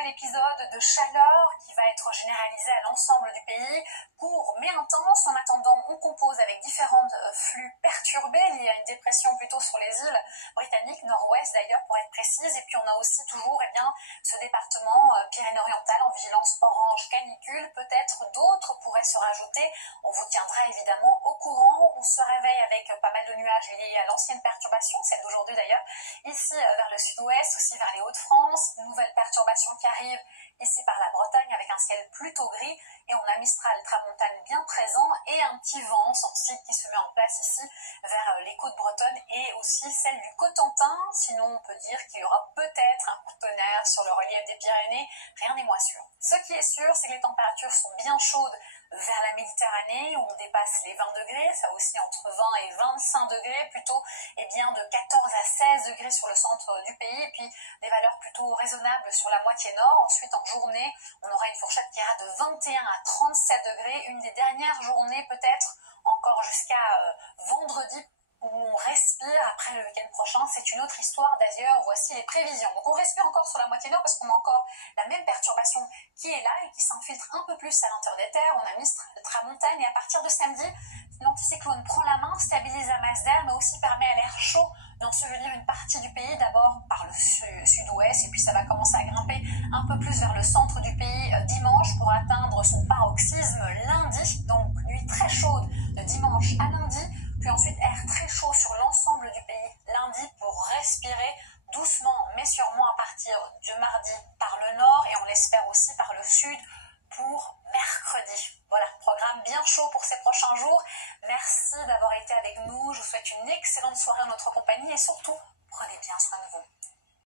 nouvel épisode de chaleur qui va être généralisé à l'ensemble du pays, court mais intense. En attendant, on compose avec différents flux perturbés liés à une dépression plutôt sur les îles britanniques, nord-ouest d'ailleurs pour être précise. Et puis on a aussi toujours ce département Pyrénées-Orientales en vigilance orange canicule. Peut-être d'autres pourraient se rajouter. On vous tiendra évidemment au courant. On se réveille avec pas mal de nuages liés à l'ancienne perturbation, celle d'aujourd'hui d'ailleurs, ici vers le sud-ouest, aussi vers les Hauts-de-France. Une nouvelle perturbation qui arrive ici par la Bretagne avec un ciel plutôt gris et on a Mistral tramontane bien présent et un petit vent sensible qui se met en place ici vers les côtes bretonnes et aussi celle du Cotentin. Sinon on peut dire qu'il y aura peut-être un coup de tonnerre sur le relief des Pyrénées, rien n'est moins sûr. Ce qui est sûr, c'est que les températures sont bien chaudes vers la Méditerranée où on dépasse les 20 degrés, ça aussi entre 20 et 25 degrés plutôt, et bien de 14 à 16 degrés sur le centre du pays et puis des valeurs plutôt raisonnables sur la moitié nord. Ensuite en journée, on aura une fourchette qui ira de 21 à 37 degrés, une des dernières journées peut-être encore jusqu'à vendredi où on respire après le week-end prochain. C'est une autre histoire d'ailleurs, voici les prévisions. Donc on respire encore sur la moitié nord parce qu'on a encore la même perturbation qui est là et qui s'infiltre un peu plus à l'intérieur des terres. On a Mistral tramontane et à partir de samedi, l'anticyclone prend la main, stabilise la masse d'air mais aussi permet à l'air chaud d'ensevelir une partie du pays, d'abord par le sud-ouest et puis ça va commencer à grimper un peu plus vers le centre du pays dimanche pour atteindre son paroxysme lundi. Donc nuit très chaude de dimanche à lundi, puis ensuite air très chaud sur l'ensemble du pays lundi pour respirer doucement mais sûrement à partir de mardi par le nord et on l'espère aussi par le sud pour mercredi. Voilà, programme bien chaud pour ces prochains jours. Merci d'avoir été avec nous. Je vous souhaite une excellente soirée en notre compagnie et surtout, prenez bien soin